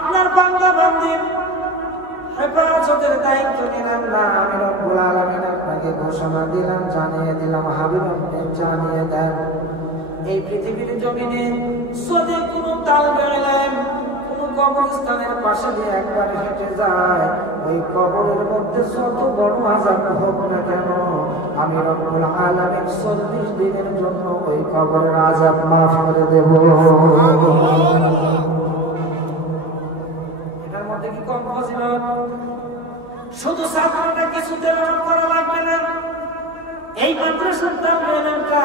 আপনার বান্দা বান্দী হেফাজতের দায়িত্ব নিলেন না। আমি রব্বুল আলামিন আপনাকে ঘোষণা দিলাম, জানিয়ে দিলাম, হাবিব আপনি জানিয়ে দেন, এই পৃথিবীর জমিনে যদি কোনো তালবে ইলম কোনো কবরস্থানের পাশে দিয়ে একবার হেঁটে যায়, ওই কবরের মধ্যে যত বড় আযাব হোক না কেন, আমি রব্বুল আলামিন 40 দিনের জন্য ওই কবরের আযাব মাফ করে দেব। এটার মধ্যে কি কম ফজিলত? শুধু ছাত্রটা কিছু তেলাওয়াত করা লাগবে না, এই মাদ্রাসার তালবে ইলমটা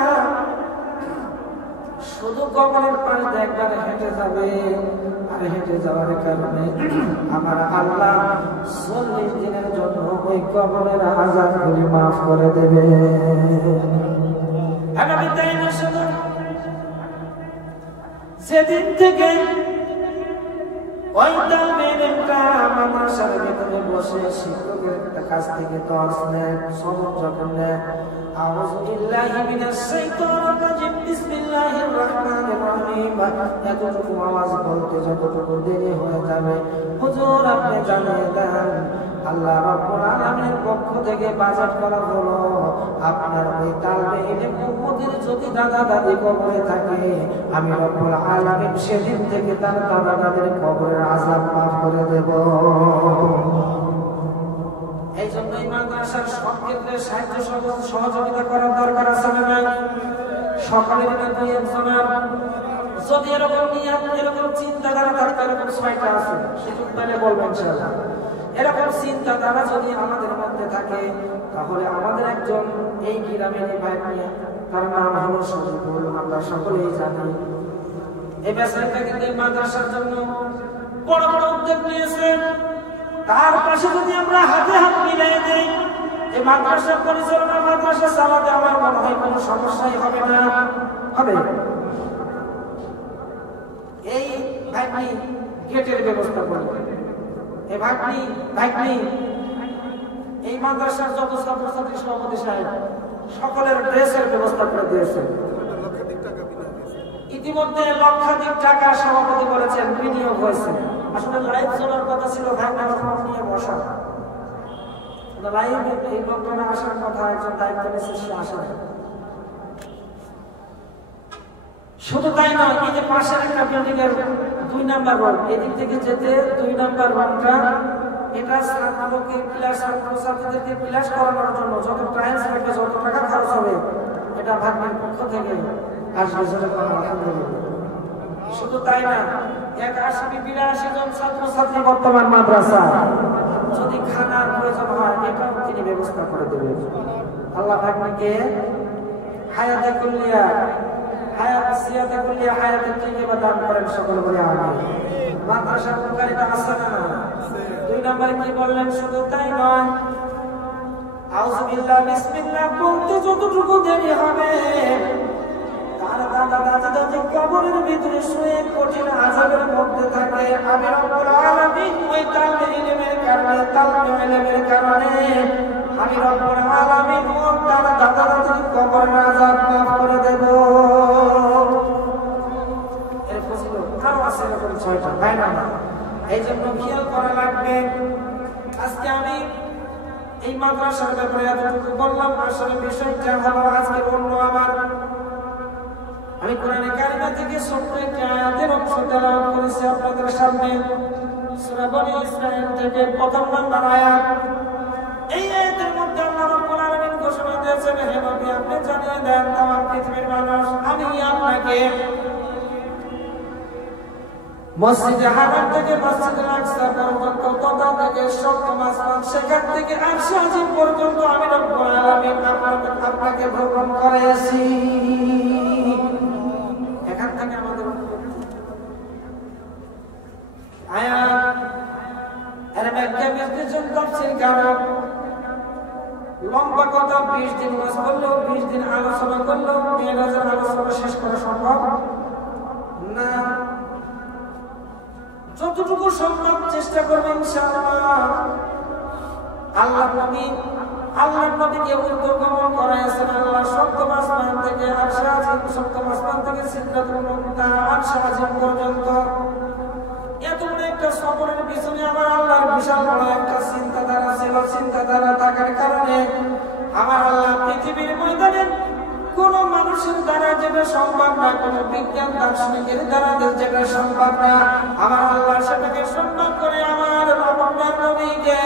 শুধু কবরের পাশে একবার হেঁটে যাবে, আর হেঁটে যাওয়ার কারণে আমার আল্লাহ 40 দিনের জন্য ওই কবরের আযাবগুলি মাফ করে দেবে। আগামী দিনে শুধু সেদিন থেকে ওই তালবে ইলমটা মাদ্রাসার ভিতরে বসে শিক্ষকের কাছ থেকে দর্শ নেয়, সবক যখন নেয়, আউযু বিল্লাহি মিনাশ শাইতানির রাজিম, বিসমিল্লাহির রহমানির রহিম, এতটুকু আওয়াজ বলতে যতটুকু দেরি হয়ে যাবে, হুজুর আপনি জানিয়ে দেন আল্লাহ রাব্বুল আলামিনের পক্ষ থেকে বাজেট করা হলো, আপনার ওই তালবে ইলম উম্মতের যদি দাদা দাদি কবরে থাকে, আমি রব্বুল আলামিন সেদিন থেকে তার দাদা দাদির কবরের আযাব মাফ করে দেব। এই জন্য এই মাদ্রাসার সব ক্ষেত্রে সাহায্য সহযোগিতা করার দরকার আছে না? সকলের দুই একজনের যদি এরকম নিয়ত, এরকম চিন্তাধারা থাকতে, এরকম ছয়টা আছে, সুযোগ পেলে বলবেন ইনশাআল্লাহ। এরকম চিন্তাধারা যদি আমাদের মধ্যে থাকে, তাহলে আমাদের একজন এই গ্রামের ভাই নিয়ে, তার নাম হলো শরীফুল, আমরা সকলেই জানি। এই বেচারাটা কিন্তু মাদ্রাসার জন্য বড় বড় উদ্যোগ নিয়েছেন। তার পাশে যদি আমরা হাতে হাত মিলিয়ে দেই, এই মাদ্রাসা পরিচালনা, মাদ্রাসা চালাতে আমার মনে হয় কোনো সমস্যাই হবে না। হবে এই ভাগ্নি গেটের ব্যবস্থা করবে, এই ভাগ্নি এই মাদ্রাসার যত ছাত্রছাত্রী সভাপতি সাহেব সকলের ড্রেসের ব্যবস্থা করে দিয়েছেন। ইতিমধ্যে লক্ষাধিক টাকা সভাপতি বলেছেন বিনিয়োগ হয়েছে। আসলে লাইভ চলার কথা ছিল, ভাগনার নিয়ে বসা লাইভ, এই লোকটা আসার কথা, একজন দায়িত্ব নিচ্ছে, সে আসে না। শুধু তাই নয়, এই যে পাশের একটা বিল্ডিং এর 2 নাম্বার রুম, এদিক থেকে যেতে 2 নাম্বার রুমটা, এটা ছাত্রকে ক্লাস, ছাত্রছাত্রীদেরকে ক্লাস করানোর জন্য যত টাইম লাগবে, যত টাকা খরচ হবে, এটা ভাগ্নের পক্ষ থেকে আসবে। আলহামদুলিল্লাহ। শুধু তাই না, 81-82 জন ছাত্রছাত্রী বর্তমান মাদ্রাসা, যদি খানার প্রয়োজন হয় এটাও তিনি ব্যবস্থা করে দেবেন। আল্লাহ ভাগ্নিকে হায়াতে কুল্লিয়া, হায়াত সিয়াতে কুল্লিয়া, হায়াতে তাইয়্যিবা দান করেন, সকল বলে আমিন। মাদ্রাসার উপকারিতা আছে না? 2 নম্বরে কি বললেন? শুধু তাই নয়, আউযু বিল্লাহ বিসমিল্লাহ বলতে যতটুকু দেরি হবে, তার দাদা দাদি কবরের ভিতরে শুয়ে কঠিন আযাবের মধ্যে থাকে, আমি রব্বুল আলামিন ওই তালবে ইলমের কারণে, তালবে ইলমের কারণে আমি রব্বুল আলামিন ওর তার দাদা দাদির কবরের আযাব মাফ করে দেব। এর ফজিলত আরো আছে, এরকম 6টা, তাই না? এই জন্য খেয়াল করা লাগবে। আজকে আমি এই মাদ্রাসার ব্যাপারে এতটুকু বললাম, আসলে বিষয়টা হলো আজকে অন্য আমার, আমি কোরআনে কারিমা থেকে ছোট্ট একটি আয়াতের অংশ তেলাওয়াত করেছি আপনাদের সামনে, সূরা বনী ইসরাঈল থেকে 1 নম্বর আয়াত। এই আয়াতের মধ্যে আল্লাহ রাব্বুল আলামিন ঘোষণা দিয়েছেন, হে নবী আপনি জানিয়ে দেন তামাম পৃথিবীর মানুষ, আমি আপনাকে মসজিদে হারাম থেকে মসজিদুল আকসা পর্যন্ত, তথা থেকে সপ্তম আসমান, সেখান থেকে আরশ আজিম পর্যন্ত আমি রব্বুল আলামিন আপনাকে ভ্রমণ করেছি। এখান থেকে আমাদের আয়াত এর ব্যাখ্যা বিশ্লেষণ তাফসীর কারণ লম্বা কথা, 20 দিন ওয়াজ করলেও, 20 দিন আলোচনা করলেও মেরাজের আলোচনা শেষ করা সম্ভব না। যতটুকু সম্ভব চেষ্টা করবে ইনশাআল্লাহ। আল্লাহর নবীকে উদ্গমন করাইছেন আল্লাহ সপ্তম আসমান থেকে আরশ আজিম, সপ্তম আসমান থেকে সিদরাতুল মুনতাহা, আরশ আজিম পর্যন্ত। এত একটা সফরের পিছনে আমার আল্লাহর বিশাল বড় একটা চিন্তাধারা ছিল। চিন্তাধারা থাকার কারণে আমার আল্লাহ পৃথিবীর ময়দানে কোন মানুষের দ্বারা যেটা সম্ভব না, কোন বিজ্ঞান দার্শনিকের দ্বারা যেটা সম্ভব না, আমার আল্লাহ সেটাকে সম্মান করে আমার আপনার নবীকে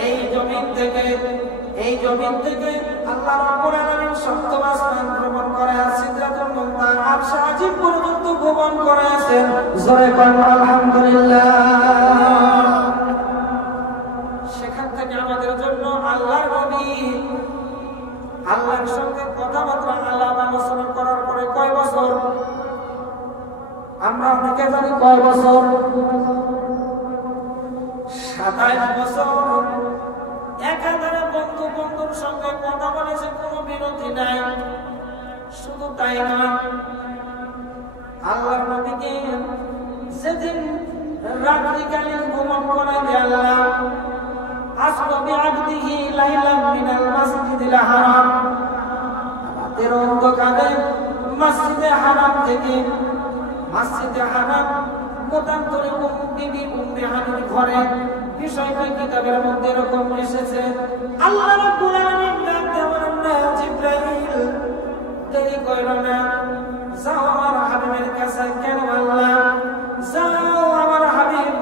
এই জমিন থেকে আল্লাহ রাব্বুল আলামিন সপ্তম আসমান ভ্রমণ করে সিদরাতুল মুনতাহা আরশ আজিম পর্যন্ত ভ্রমণ করেছেন। জোরে বলুন আলহামদুলিল্লাহ। সেখান থেকে আমাদের জন্য আল্লাহর নবী আল্লাহর সঙ্গে কথাবার্তা আলাপ আলোচনা করার পরে কয় বছর? আমরা অনেকে জানি কয় বছর? 27 বছর একাধারে বন্ধুর সঙ্গে কথা বলেছে, কোনো বিরতি নাই। শুধু তাই নয়, আল্লাহর নবীকে যেদিন রাত্রিকালীন ভ্রমণ করাইতে আল্লাহ আসরা বিআবদিহি লাইলাম মিনাল মাসজিদিল হারাম, রাতের অন্ধকারে মসজিদে হারাম থেকে মসজিদে হারাম মতান্তরে বিবি উম্মে হানির ঘরে বিষয়টা কিতাবের মধ্যে এরকম এসেছে। আল্লাহ রাব্বুল আলামিন ডাক দেওয়ার না জিবরাইল দেরি করো না, যাও আমার হাবিবের কাছে। কেন আল্লাহ? যাও আমার হাবিব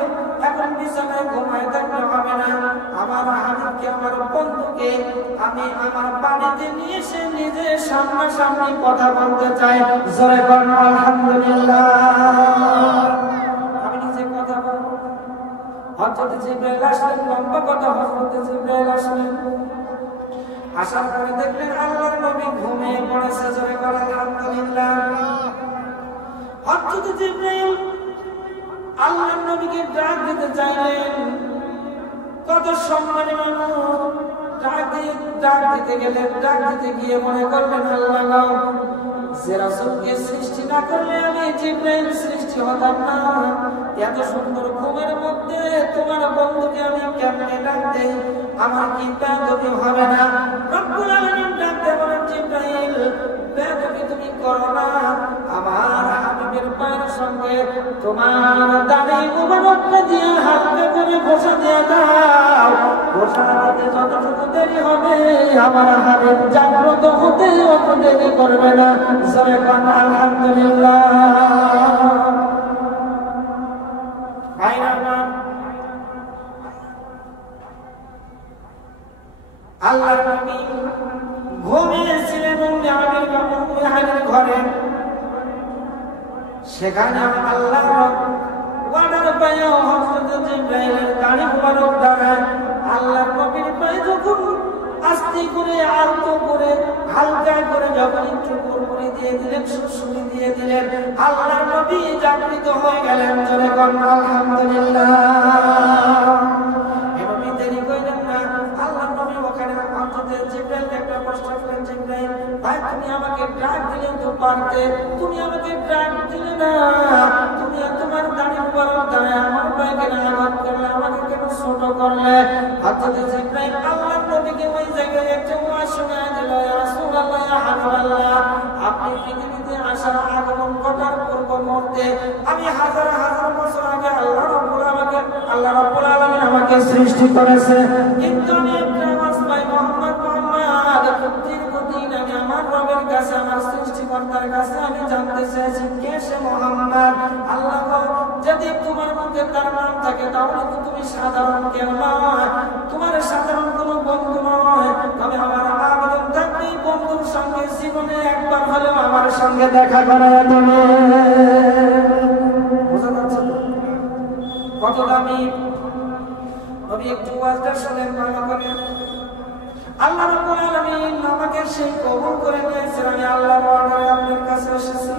এখন বিছানায় ঘুমায় থাকলে হবে না, আমার হাবিবকে আমার বন্ধুকে আমি আমার বাড়িতে নিয়ে এসে নিজে সামনাসামনি কথা বলতে চাই। জোরে বলুন আলহামদুলিল্লাহ। আমি নিজে কথা বলবো। হযরত জিবরাইল আসলেন, লম্বা কথা। হযরত জিবরাইল আসলেন, আসার পরে দেখলেন আল্লাহর নবী ঘুমিয়ে পড়েছে। জোরে বলুন আলহামদুলিল্লাহ। হযরত জিবরাইল আল্লাহর নবীকে ডাক দিতে চাইলেন। কত সম্মানী মানুষ, ডাক দিতে গেলেন। ডাক দিতে গিয়ে মনে করলেন আল্লাহ যে রাসূলকে সৃষ্টি না করলে আমি জিবরাইল সৃষ্টি হতাম না। এত সুন্দর ঘুমের মধ্যে তোমার বন্ধুকে আমি কেমনে ডাক দেই? আমার কি বেয়াদবি হবে না? রব্বুল আলামিন ডাক দিয়ে বলেন, জিবরাইল বেয়াদবি তুমি করো না। আমার হাবিবের পায়ের সঙ্গে তোমার দাড়ি মুবারকটা দিয়ে হালকা করে ঘষা দিয়ে দাও। ঘষা দিতে যতটুকু দেরি হবে আমার হাবিব জাগ্রত হতে অত দেরি করবে না। জোরে বলুন আলহামদুলিল্লাহ। আল্লাহর নবী ঘুমিয়েছিলেন উম্মে হানির ঘরে। সেখানে আল্লাহ ওয়াদার পায়ে হযরত জিবরাইলের দাড়ি মুবারক দাঁড়ায়। আল্লাহর নবীর পায়ে যখন আস্তে করে আলতো করে হালকা করে যখন একটু কুরকুরি দিয়ে দিলেন, সুসুরি দিয়ে দিলেন, আল্লাহর নবী জাগৃত হয়ে গেলেন। জোরে বলুন আলহামদুলিল্লাহ। এভাবে দেরি কইলেন না। আল্লাহর নবী ওখানে হযরত জিবরাইলকে একটা প্রশ্ন করলেন, জিবরাইল ভাই তুমি আমাকে ডাক দিলে তো পারতে, তুমি আমাকে ডাক দিলে না। তুমি তোমার দাড়ি মুবারক দাঁড়ায় আমার পায়ে কেন আঘাত করলে, আমাকে কেন ছোট করলে? হযরত জিবরাইল আল্লাহর নবীকে ওই জায়গায় একটা ওয়াজ শোনায় দিল, ইয়া রাসূলুল্লাহ ইয়া হাবিবাল্লাহ, আপনি পৃথিবীতে আসার আগমন ঘটার পূর্ব মুহূর্তে আমি হাজার হাজার বছর আগে আল্লাহ রাব্বুল আলামিন আমাকে সৃষ্টি করেছে। কিন্তু আমি একটা আওয়াজ পাই, মুহাম্মদ দীর্ঘদিন আমি আমার রবের কাছে, আমার সৃষ্টিকর্তার কাছে আমি জানতে চেয়েছি কে সে মুহাম্মদ। আল্লাহ যদি তোমার মধ্যে তার নাম থাকে তাহলে তো তুমি সাধারণ কেউ নয়, তোমার সাধারণ কোনো বন্ধু নয়। তবে আমার আবেদন থাকবে বন্ধুর সঙ্গে জীবনে একবার হলেও আমার সঙ্গে দেখা করায় তুমি। বুঝা যাচ্ছে কত দামি নবী? একটু ওয়াজটা শুনেন ভালো করে। আল্লাহ রাব্বুল আলামিন আমাকে সেই কবুল করে নিয়েছেন। আমি আল্লাহর অর্ডারে আপনার কাছে এসেছি।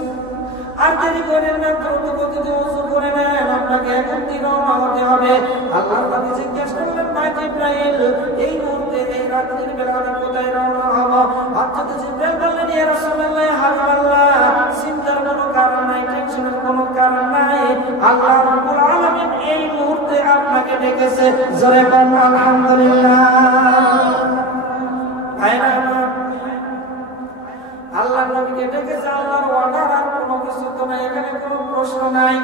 আর দেরি করেন না, দ্রুত গতিতে ওযু করে নেন, আপনাকে এখন রওনা হতে হবে। আল্লাহর নবী জিজ্ঞেস করলেন, ভাই জিবরাইল এই মুহূর্তে এই রাত্রির বেলা আমি কোথায় রওনা হব? হযরত জিবরাইল বললেন, ইয়া রাসূলুল্লাহ ইয়া হাবিবাল্লাহ, চিন্তার কোনো কারণ নাই, টেনশনের কোনো কারণ নাই। আল্লাহ রাব্বুল আলামিন এই মুহূর্তে আপনাকে ডেকেছে। জোরে বলুন আলহামদুলিল্লাহ। আল্লাহ নবীকে ডেকেছে, আল্লাহর অর্ডার, আর কোনো কিছু তো নাই, এখানে কোনো প্রশ্ন নাই।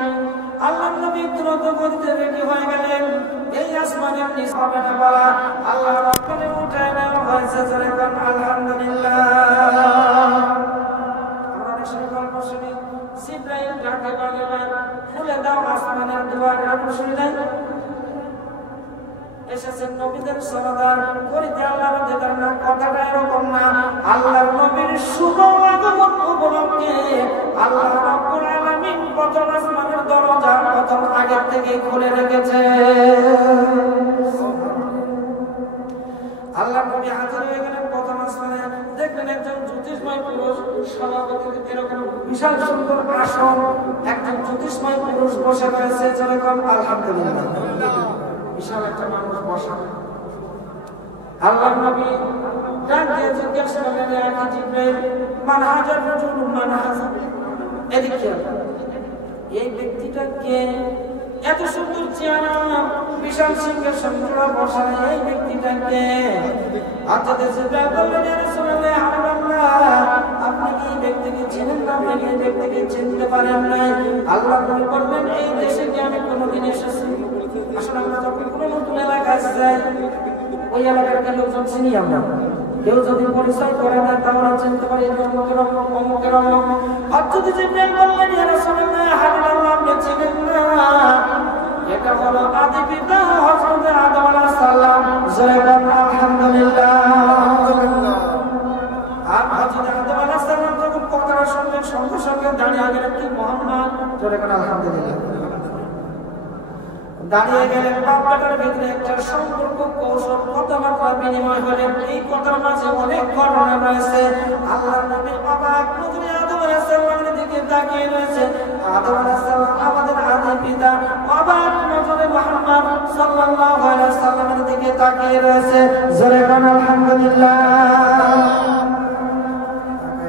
আল্লাহ নবী দ্রুত গতিতে রেডি হয়ে গেলেন। এই আসমানের নিচ হবে না বলা, আল্লাহ রাব্বুল উঠায় নেওয়া হয়েছে। জোরে বলেন আলহামদুলিল্লাহ। আমরা সেই গল্প শুনি, জিবরাইল ডাকে বলে, খুলে দাও আসমানের দুয়ার। আমরা শুনি নাই? এসেছেন নবীদের সরদার করিতে আল্লাহর দেদার না, কথাটা এরকম না। আল্লাহর নবীর শুভ আগমন উপলক্ষে আল্লাহ রাব্বুল আলামিন প্রথম আসমানের দরজা প্রথম আগের থেকে খুলে রেখেছে। আল্লাহ নবী হাজির হয়ে গেলেন প্রথম আসমানে। দেখলেন একজন জ্যোতিষময় পুরুষ, সভাপতি এরকম বিশাল সুন্দর আসন, একজন জ্যোতিষময় পুরুষ বসে রয়েছে। যেরকম আলহামদুলিল্লাহ, বিশাল একটা মানুষ বসা। আল্লাহ নবী ডাক দিয়ে জিজ্ঞাসা করলেন, আকি জিবরাইল, মান হাজার রাজুল মান হাজার। এদিকে এই ব্যক্তিটা কে? এত সুন্দর চেহারা, বিশাল সিংহাসন জোড়া বসা, এই ব্যক্তিটা কে? অর্থাৎ জিবরাইল বললেন, ইয়া রাসূলুল্লাহ, আপনি কি এই ব্যক্তিকে চেনেন না? আপনি এই ব্যক্তিকে চিনতে পারেন নাই? আল্লাহ নবী বললেন, এই দেশে কি আমি কোনোদিন এসেছি? আসলে আমরা যখন কোনো নতুন এলাকায় যাই, ওই এলাকার লোকজন চিনি আমরা। কেউ যদি পরিচয় করে না, তাহলে চিনতে পারি অমুকের অমুক, অমুকের অমুক। অর্থাৎ জিবরাইল বললেন, ইয়া রাসূলুল্লাহ, হাবিবাল্লাহ, আপনি চিনেন না? এটা হলো আদি পিতা হযরত আদম আলাইহিস সালাম। জোরে বলেন আলহামদুলিল্লাহ। আর হযরত আদম আলাইহিস সালাম যখন কথাটা শুনলেন, সঙ্গে সঙ্গে দাঁড়িয়ে গেলেন, কি মুহাম্মদ? জোরে বলেন আলহামদুলিল্লাহ। দাঁড়িয়ে গেলেন। বাপটার ভিতরে একটা সম্পর্ক, কৌশল, কথাবার্তা বিনিময় হলেন। এই কথার মাঝে অনেক ঘটনা রয়েছে। আল্লাহ নবী অবাক নজরে আদম আলাইহিস সালামের দিকে তাকিয়ে রয়েছে। আদম আলাইহিস সালাম আমাদের আদি পিতা, অবাক নজরে মুহাম্মদ সাল্লাল্লাহু আলাইহি ওয়াসাল্লামের দিকে তাকিয়ে রয়েছে। জোরে বলেন আলহামদুলিল্লাহ।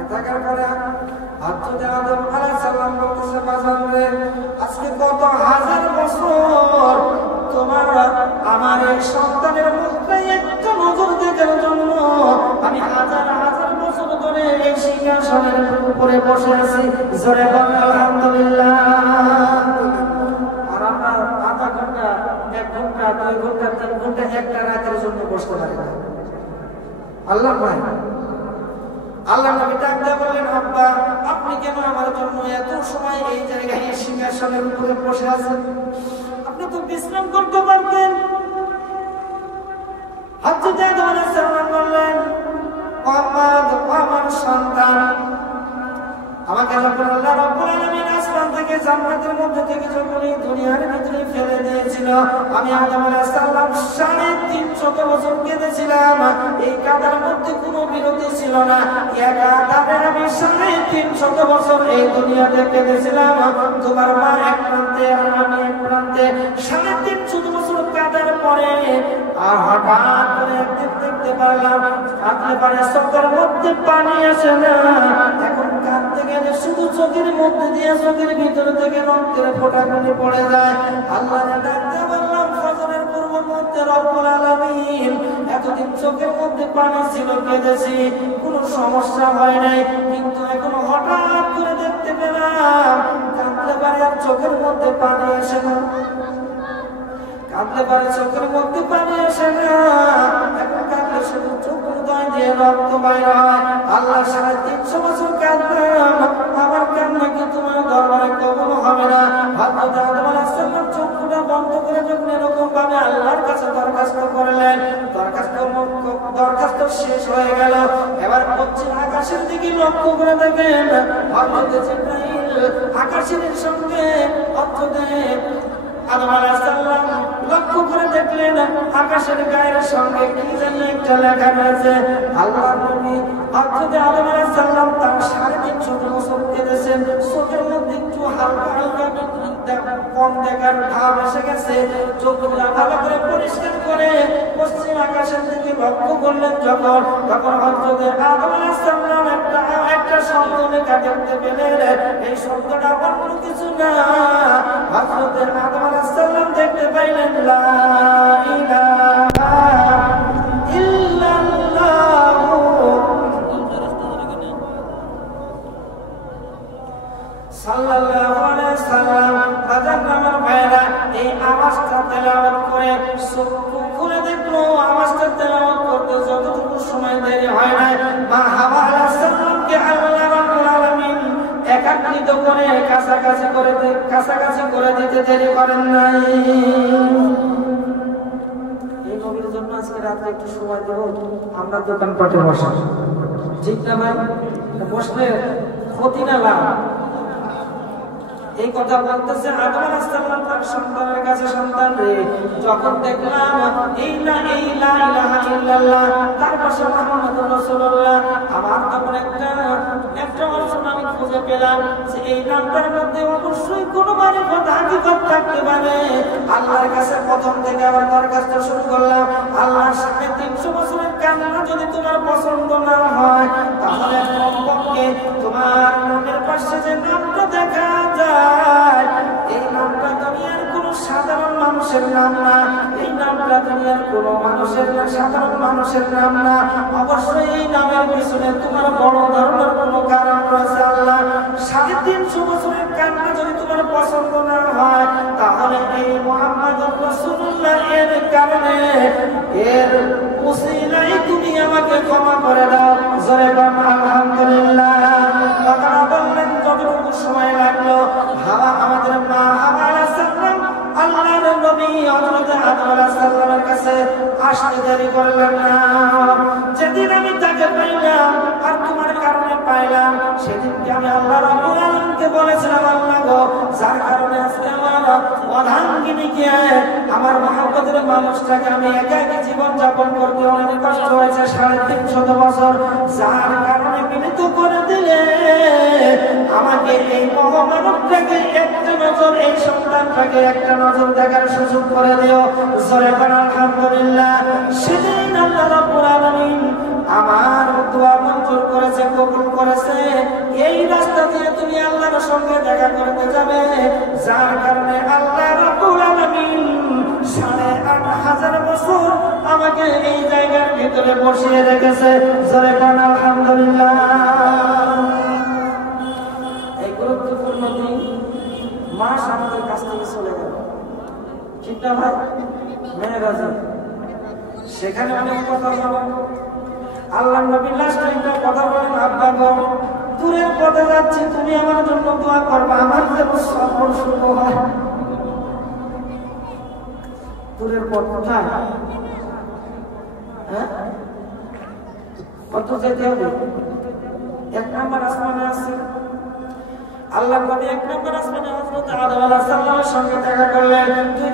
তাকার পরে হযরত আদম আলাইহিস সালাম বলতেছে, বাজান রে, আজকে কত হাজার বছর তোমার আমার এই সন্তানের মুখে একটা নজর দেখার জন্য আমি হাজার হাজার বছর ধরে এই সিংহাসনের উপরে বসে আছি। জোরে বলেন আলহামদুলিল্লাহ। আর আমরা আধা ঘন্টা, 1 ঘন্টা, 2 ঘন্টা, 3 ঘন্টা, একটা রাতের জন্য বসতে পারি না। আল্লাহ ভাই, আল্লাহ নবী ডাক দিয়ে বললেন, আব্বা, আপনি কেন আমার জন্য এত সময় এই জায়গায় সিংহাসনের উপরে বসে আছেন? আপনি তো বিশ্রাম করতে পারতেন। হযরত আদম আলাইহিস সালাম বললেন, মুহাম্মদ, আমার সন্তান, আমাকে যখন আল্লাহ রাব্বুল আলামিন আসমান থেকে জান্নাতের মধ্যে থেকে যখন এই দুনিয়ার ভিতরে ফেলে দিয়েছিল, আমি আদম আলাইহিস সালাম 350 বছর কেঁদেছিলাম। এই কাঁদার মধ্যে কোনো বিরতি ছিল না। একাধারে আমি 350 বছর এই দুনিয়াতে কেঁদেছিলাম। তোমার মা এক প্রান্তে আর আমি এক প্রান্তে। 350 বছর কাঁদার পরে আর হঠাৎ করে একদিন দেখতে পারলাম কাঁদলে পারে চোখের মধ্যে পানি আসে না। এখন কাঁদতে গেলে শুধু চোখের মধ্যে দিয়ে চোখের ভিতর থেকে রক্তের ফোঁটাগুলি পড়ে যায়। আল্লাহর ডাকতে বললাম, ফজরের পূর্ব মুহূর্তে রব্বুল আলামিন, এতদিন চোখের মধ্যে পানি ছিল, কেঁদেছি, কোনো সমস্যা হয় নাই, কিন্তু এখন হঠাৎ করে দেখতে পেলাম কাঁদলে পারে আর চোখের মধ্যে পানি আসে না। কাঁদলে পারে চোখের মধ্যে পানি আসে না। এখন কাঁদলে শুধু চোখ হৃদয় দিয়ে রক্ত বাইর হয়। আল্লাহ 350 বছর কাঁদলাম, আমার কান্না কি তোমার দরবারে কবুল হবে না? হযরত আদম আলাইহিস সালাম চোখটা বন্ধ করে যখন এরকম ভাবে আল্লাহর কাছে দরখাস্ত করলেন, দরখাস্ত শেষ হয়ে গেল। এবার পশ্চিম আকাশের দিকে লক্ষ্য করে দেখেন, হযরত জিবরাইল আকাশের সঙ্গে আদম আলাইহিস সালাম লক্ষ্য করে দেখলেন আকাশের গায়ের সঙ্গে কি জানি একটা লেখা রয়েছে। আল্লাহর নবী হযরত আদম আলাইহিস সালাম তার 350 বছর কেঁদেছেন। চোখের মধ্যে একটু হালকা হালকা কম দেখার ভাব এসে গেছে। চোখগুলো ভালো করে পরিষ্কার করে পশ্চিম আকাশের দিকে লক্ষ্য করলেন যখন, তখন হযরত আদম আলাইহিস সালাম একটা শব্দ লেখা দেখতে পেলেন। এই শব্দটা অন্য কিছু না, হযরত আদম আলাইহিস সালাম দেখতে পাইলেন, লা ইলাহা ইল্লাল্লাহু সাল্লাল্লাহু আলাইহি সাল্লাম বাজার নামার ভাইরা এই আওয়াজটা তেলাওয়াত করে চক্ষু খুলে দেখলো আওয়াজটা তেলাওয়াত করতে যতটুকু সময় দেরি হয় না মা হাওয়া আলাইহিস সালামকে আল্লাহ রাব্বুল আলামিন একাকিত করে কাছাকাছি করে দিতে দেরি করেন নাই। এই নবীর জন্য আজকে রাতে একটু সময় দেব, আমরা দোকানপাটে বসা ঠিক না ভাই? বসলে ক্ষতি না লাভ? এই কথা বলতেছে আদম আলাইহিস সালাম তার সন্তানের কাছে, সন্তান রে যখন দেখলাম এই লা ইলাহা ইল্লাল্লাহ তার পাশে মুহাম্মদুর রাসূলুল্লাহ, আমার তখন একটা অপশন আমি খুঁজে পেলাম যে এই নামটার মধ্যে অবশ্যই কোনো মারিফত হাকিকত থাকতে পারে। আল্লাহর কাছে প্রথম থেকে আবার দরখাস্ত শুরু করলাম, আল্লাহর সাথে 300 বছরের কান্না যদি তোমার পছন্দ না হয় তাহলে কমপক্ষে তোমার নামের পাশে যে নামটা দেখা যায় এই নামটা দুনিয়ার কোনো সাধারণ মানুষের নাম না, এই নামটা দুনিয়ার কোনো সাধারণ মানুষের নাম না, অবশ্যই এই নামের পিছনে তোমার বড় ধরনের কোনো কারণ রয়েছে। আল্লাহ 350 বছরের কান্না যদি তোমার পছন্দ না হয় তাহলে এই মুহাম্মদুর রাসূলুল্লাহ এর কারণে এর উসিলায় তুমি আমাকে ক্ষমা করে দাও। জোরে বলো আলহামদুলিল্লাহ। কথাটা বললেন যতটুকু সময় লাগলো, হাওয়া আমাদের মা হাওয়া আলাইহিস সালাম আল্লাহর নবী হযরত আদম আলাইহিস সালামের কাছে আসতে দেরি করলেন না। যেদিন আমি তাকে পাইলাম আর তোমার কারণে পাইলাম সেদিনকে আমি আল্লাহ রাব্বুল আলামিনকে বলেছিলাম, আল্লাহ গো যার কারণে আজকে আমার অর্ধাঙ্গিনীকে আমার মহব্বতের মানুষটাকে আমি একাকী জীবন যাপন করতে অনেক কষ্ট হয়েছে 350 বছর, যার কারণে বিনীত করে দিলে আমাকে এই মহামানবটাকে একটা নজর, এই সন্তানটাকে একটা নজর দেখার সুযোগ করে দিও। জোরে বলো আলহামদুলিল্লাহ। সেদিন আল্লাহ রাব্বুল আলামিন আমার দোয়া মঞ্জুর করেছে, কবুল করেছে। এই রাস্তা দিয়ে তুমি আল্লাহর সঙ্গে দেখা করতে যাবে, যার কারণে আল্লাহ রাব্বুল আলামিন 8,500 বছর আমাকে এই জায়গার ভিতরে বসিয়ে রেখেছে। জোরে বলো আলহামদুলিল্লাহ। এই গুরুত্বপূর্ণ দিন মাস আমাদের কাছ থেকে চলে গেল, ঠিক না ভাই? মেরাজে সেখানে অনেক কথা বলো, আল্লাহ নবী লাস্ট টাইমটা কথা বলেন, আব্বা গো দূরের পথে যাচ্ছি, তুমি আমার জন্য দোয়া করবা, আমার যেন সফর শুভ হয়। দূরের পথ কোথায়? হ্যাঁ, কত যেতে হবে? 1 নম্বর আসমানে আছে। আল্লাহ নবী 1 নম্বর আসমানে হযরত আদম আলাইহিস সালামের সঙ্গে দেখা করলেন। 2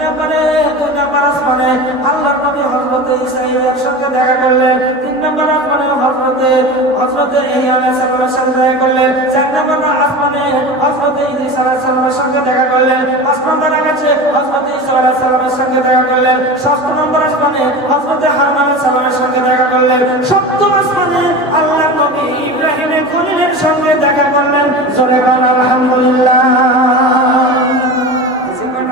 নম্বর আসমানে আল্লাহ নবী হযরত ঈসা এর সঙ্গে দেখা করলেন। 3 নম্বর আসমানে হযরত ইহ্যা আলাইহিস সালামের সঙ্গে দেখা করলেন। 4 নম্বর আসমানে হযরত ঈসা আলাইহিস সালামের সঙ্গে দেখা করলেন। 5 নম্বর আকাশে হযরত ঈসা আলাইহিস সালামের সঙ্গে দেখা করলেন। 6 নম্বর আসমানে হযরত হারুন আলাইহিস সালামের সঙ্গে দেখা করলেন। 7 আসমানে আল্লাহ নবী ইব্রাহিমের খলিলের সঙ্গে দেখা করলেন। জোরে বলো আলহামদুলিল্লাহ।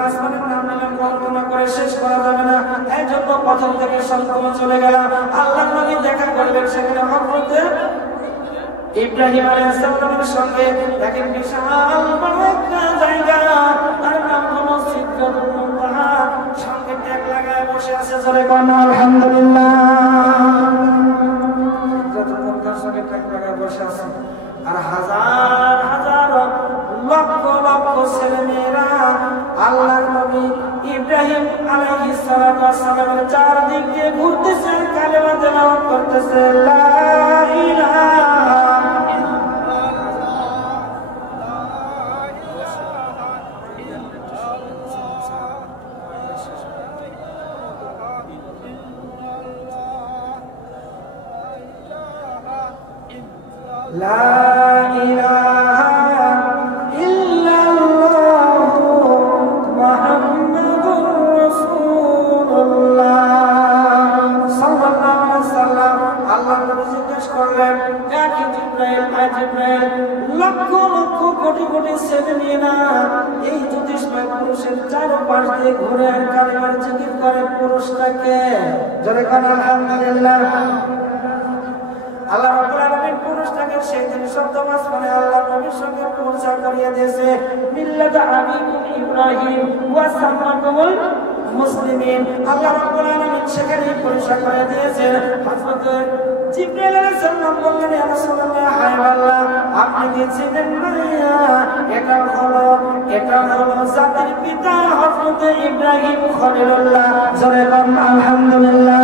আসমানের নাম নিলাম, কল্পনা করে শেষ করা যাবে না, এই জন্য প্রথম থেকে সম্পূর্ণ চলে গেলাম। আল্লাহ নবী দেখা করলেন সেখানে হযরত ইব্রাহিম আলাইহিস সালামের সঙ্গে। দেখেন বিশাল বড় একটা জায়গা, তার নাম হলো সিদরাতুল মুনতাহা, সঙ্গে ট্যাগ লাগায় বসে আছে। জোরে বলো আলহামদুলিল্লাহ। সিদরাতুল মুনতাহার সঙ্গে ট্যাগ লাগায় বসে আছে, আর হাজার হাজার লক্ষ লক্ষ ছেলেমেয়েরা আল্লাহর নবী ইব্রাহিম আলাইহিস সালামের চারদিক দিয়ে ঘুরতেছে, কালেমা তেলাওয়াত করতেছে, লা ইলাহা লক্ষ লক্ষ কোটি কোটি ছেলে নিয়ে না এই জ্যোতিষময় পুরুষের চারপাশ দিয়ে ঘুরে আর কালেমার জিকির করে পুরুষটাকে। জোরে বলো আলহামদুলিল্লাহ। আল্লাহ রাব্বুল আলামিন পুরুষটাকে সেই দিন সপ্তম আসমানে আল্লাহ নবীর সঙ্গে পৌঁছা করিয়ে দিয়েছে মিল্লাত আবিকুম ইব্রাহিম ওয়া সাম্মাকুমুল মুসলিমিন। আল্লাহ রাব্বুল আলামিন সেখানে পরিচয় করে দিয়েছেন। হযরত জিবরাইল আলাইহিস সালাম বললেন, ইয়া রাসূলুল্লাহ, হায় আল্লাহ, আপনি কি চিনেন না এটা হলো জাতির পিতা হযরত ইব্রাহিম খলিলুল্লাহ। জোরে বলুন আলহামদুলিল্লাহ।